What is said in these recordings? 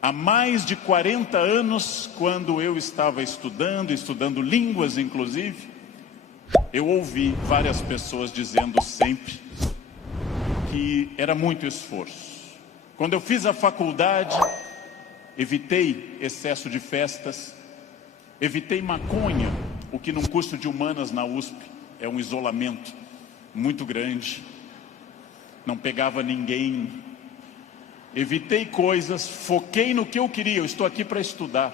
Há mais de 40 anos, quando eu estava estudando línguas inclusive, eu ouvi várias pessoas dizendo sempre que era muito esforço. Quando eu fiz a faculdade, evitei excesso de festas, evitei maconha, o que num curso de humanas na USP é um isolamento muito grande. Não pegava ninguém. Evitei coisas, foquei no que eu queria. Eu estou aqui para estudar.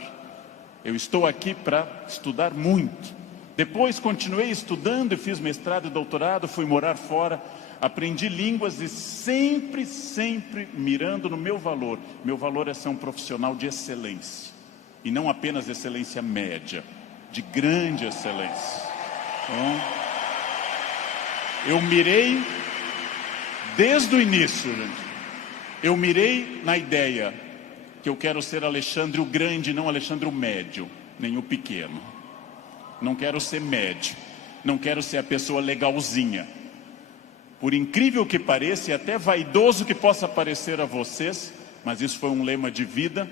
Eu estou aqui para estudar muito. Depois continuei estudando e fiz mestrado e doutorado, fui morar fora, aprendi línguas e sempre mirando no meu valor. Meu valor é ser um profissional de excelência. E não apenas excelência média, de grande excelência. Então, eu mirei desde o início, gente. Eu mirei na ideia que eu quero ser Alexandre o Grande, não Alexandre o Médio, nem o Pequeno. Não quero ser médio, não quero ser a pessoa legalzinha. Por incrível que pareça, e até vaidoso que possa parecer a vocês, mas isso foi um lema de vida,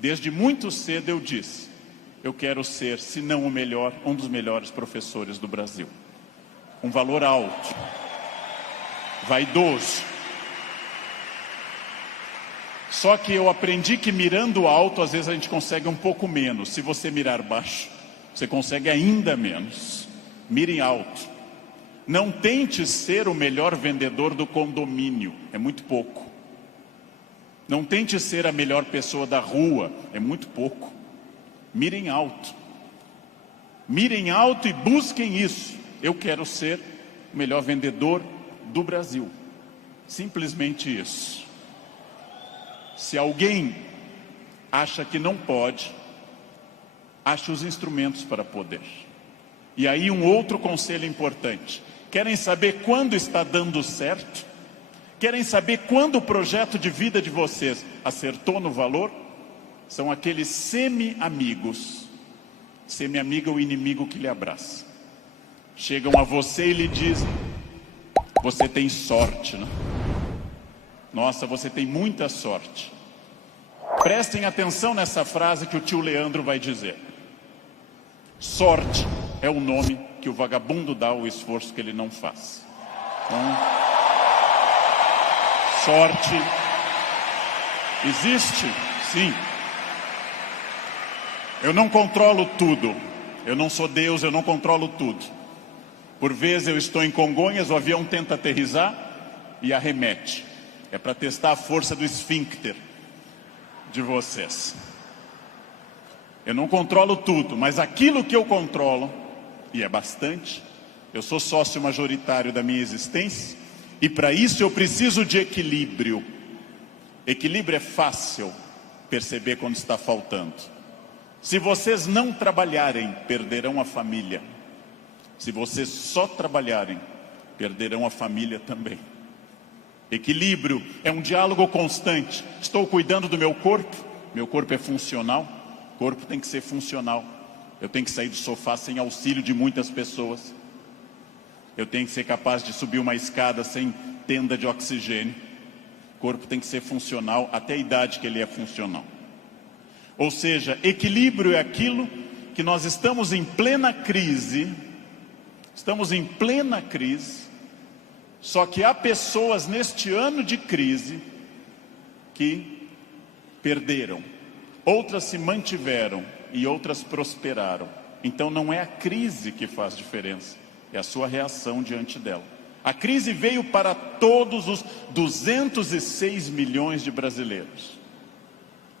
desde muito cedo eu disse, eu quero ser, se não o melhor, um dos melhores professores do Brasil. Um valor alto, vaidoso. Só que eu aprendi que mirando alto, às vezes a gente consegue um pouco menos. Se você mirar baixo, você consegue ainda menos. Mire alto. Não tente ser o melhor vendedor do condomínio, é muito pouco. Não tente ser a melhor pessoa da rua, é muito pouco. Mirem alto. Mirem alto e busquem isso. Eu quero ser o melhor vendedor do Brasil. Simplesmente isso. Se alguém acha que não pode, ache os instrumentos para poder. E aí um outro conselho importante. Querem saber quando está dando certo? Querem saber quando o projeto de vida de vocês acertou no valor? São aqueles semi-amigos. Semi-amigo é o inimigo que lhe abraça. Chegam a você e lhe dizem, você tem sorte, né? Nossa, você tem muita sorte. Prestem atenção nessa frase que o tio Leandro vai dizer. Sorte é o nome que o vagabundo dá ao esforço que ele não faz. Então, sorte existe, sim. Eu não controlo tudo. Eu não sou Deus, eu não controlo tudo. Por vezes eu estou em Congonhas, o avião tenta aterrissar e arremete. É para testar a força do esfíncter de vocês. Eu não controlo tudo, mas aquilo que eu controlo, e é bastante, eu sou sócio majoritário da minha existência, e para isso eu preciso de equilíbrio. Equilíbrio é fácil perceber quando está faltando. Se vocês não trabalharem, perderão a família. Se vocês só trabalharem, perderão a família também. Equilíbrio é um diálogo constante. Estou cuidando do meu corpo é funcional, o corpo tem que ser funcional. Eu tenho que sair do sofá sem auxílio de muitas pessoas. Eu tenho que ser capaz de subir uma escada sem tenda de oxigênio. O corpo tem que ser funcional até a idade que ele é funcional. Ou seja, equilíbrio é aquilo que nós estamos em plena crise. Estamos em plena crise. Só que há pessoas neste ano de crise que perderam, outras se mantiveram e outras prosperaram. Então não é a crise que faz diferença, é a sua reação diante dela. A crise veio para todos os 206 milhões de brasileiros.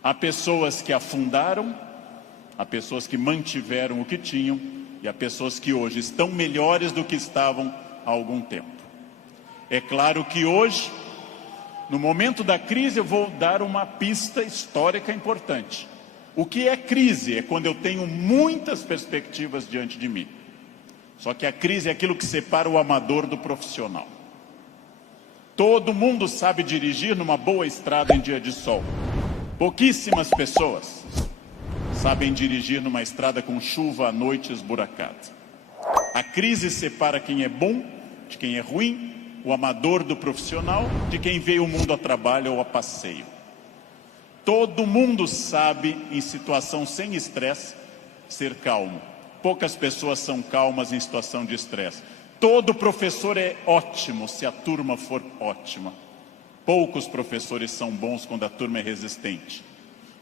Há pessoas que afundaram, há pessoas que mantiveram o que tinham e há pessoas que hoje estão melhores do que estavam há algum tempo. É claro que hoje, no momento da crise, eu vou dar uma pista histórica importante. O que é crise? É quando eu tenho muitas perspectivas diante de mim. Só que a crise é aquilo que separa o amador do profissional. Todo mundo sabe dirigir numa boa estrada em dia de sol. Pouquíssimas pessoas sabem dirigir numa estrada com chuva à noite esburacada. A crise separa quem é bom de quem é ruim, o amador do profissional, de quem veio o mundo a trabalho ou a passeio. Todo mundo sabe, em situação sem estresse, ser calmo. Poucas pessoas são calmas em situação de estresse. Todo professor é ótimo se a turma for ótima. Poucos professores são bons quando a turma é resistente.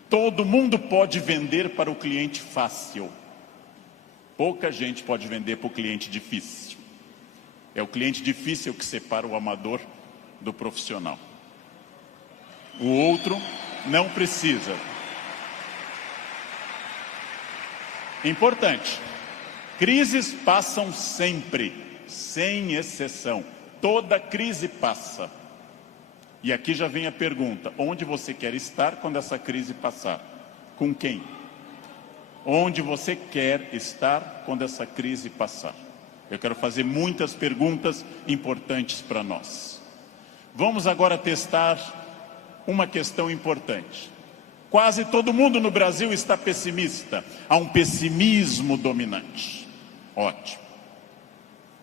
Todo mundo pode vender para o cliente fácil. Pouca gente pode vender para o cliente difícil. É o cliente difícil que separa o amador do profissional. O outro não precisa. Importante. Crises passam sempre, sem exceção. Toda crise passa. E aqui já vem a pergunta: onde você quer estar quando essa crise passar? Com quem? Onde você quer estar quando essa crise passar? Eu quero fazer muitas perguntas importantes para nós. Vamos agora testar uma questão importante. Quase todo mundo no Brasil está pessimista. Há um pessimismo dominante. Ótimo.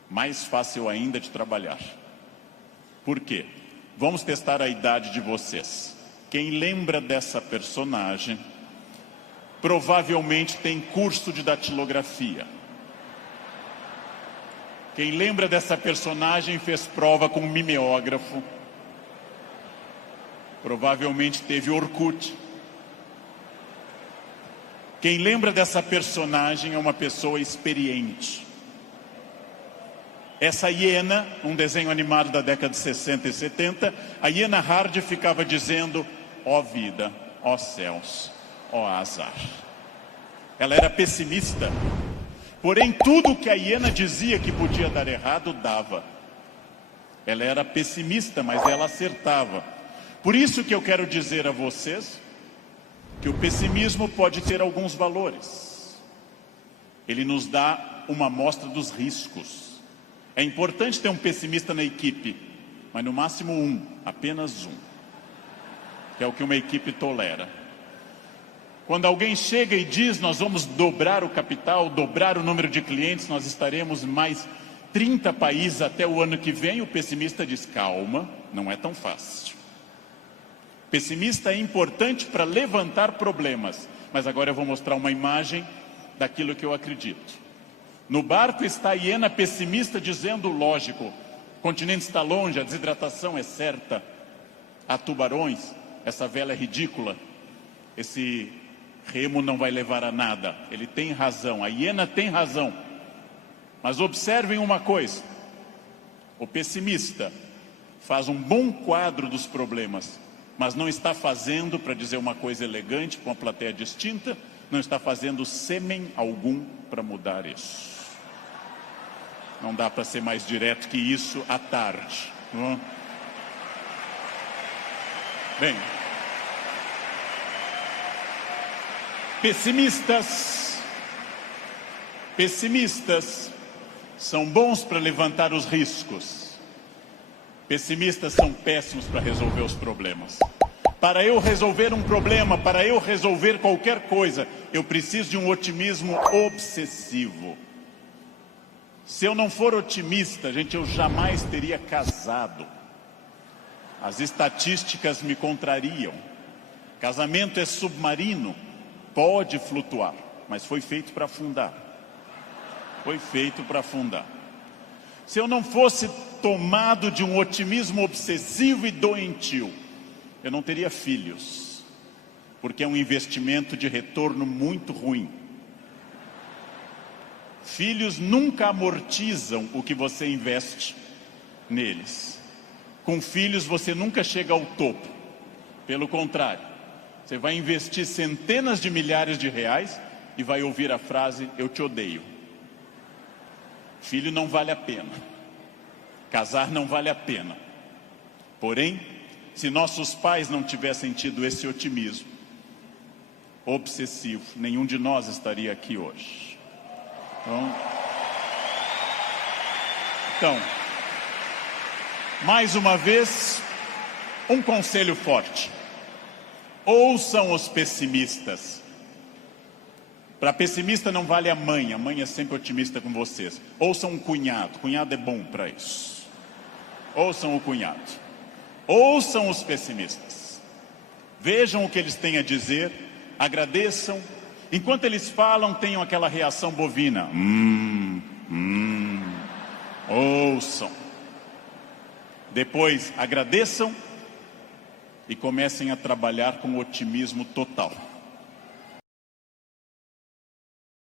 Mais fácil ainda de trabalhar. Por quê? Vamos testar a idade de vocês. Quem lembra dessa personagem, provavelmente tem curso de datilografia. Quem lembra dessa personagem fez prova com um mimeógrafo. Provavelmente teve Orkut. Quem lembra dessa personagem é uma pessoa experiente. Essa hiena, um desenho animado da década de 60 e 70, a hiena Hard ficava dizendo: ó vida, ó céus, ó azar. Ela era pessimista, porém tudo que a hiena dizia que podia dar errado, dava. Ela era pessimista, mas ela acertava. Por isso que eu quero dizer a vocês que o pessimismo pode ter alguns valores. Ele nos dá uma amostra dos riscos. É importante ter um pessimista na equipe, mas no máximo um, apenas um, que é o que uma equipe tolera. Quando alguém chega e diz: nós vamos dobrar o capital, dobrar o número de clientes, nós estaremos em mais 30 países até o ano que vem, o pessimista diz: calma, não é tão fácil. Pessimista é importante para levantar problemas, mas agora eu vou mostrar uma imagem daquilo que eu acredito. No barco está a hiena pessimista dizendo: lógico, o continente está longe, a desidratação é certa, há tubarões, essa vela é ridícula, esse remo não vai levar a nada. Ele tem razão, a hiena tem razão. Mas observem uma coisa: o pessimista faz um bom quadro dos problemas, mas não está fazendo, para dizer uma coisa elegante para uma plateia distinta, não está fazendo sêmen algum para mudar isso. Não dá para ser mais direto que isso à tarde. Não? Bem, pessimistas são bons para levantar os riscos. Pessimistas são péssimos para resolver os problemas. Para eu resolver um problema, para eu resolver qualquer coisa, eu preciso de um otimismo obsessivo. Se eu não for otimista, gente, eu jamais teria casado. As estatísticas me contrariam. Casamento é submarino, pode flutuar, mas foi feito para afundar. Foi feito para afundar. Se eu não fosse tomado de um otimismo obsessivo e doentio, eu não teria filhos, porque é um investimento de retorno muito ruim. Filhos nunca amortizam o que você investe neles. Com filhos você nunca chega ao topo. Pelo contrário, você vai investir centenas de milhares de reais e vai ouvir a frase: eu te odeio. Filho não vale a pena. Casar não vale a pena. Porém, se nossos pais não tivessem tido esse otimismo obsessivo, nenhum de nós estaria aqui hoje. Então, mais uma vez, um conselho forte: ouçam os pessimistas. Para pessimista não vale a mãe é sempre otimista com vocês. Ouçam um cunhado, cunhado é bom para isso. Ouçam o cunhado. Ouçam os pessimistas. Vejam o que eles têm a dizer, agradeçam. Enquanto eles falam, tenham aquela reação bovina. Ouçam. Depois agradeçam e comecem a trabalhar com otimismo total.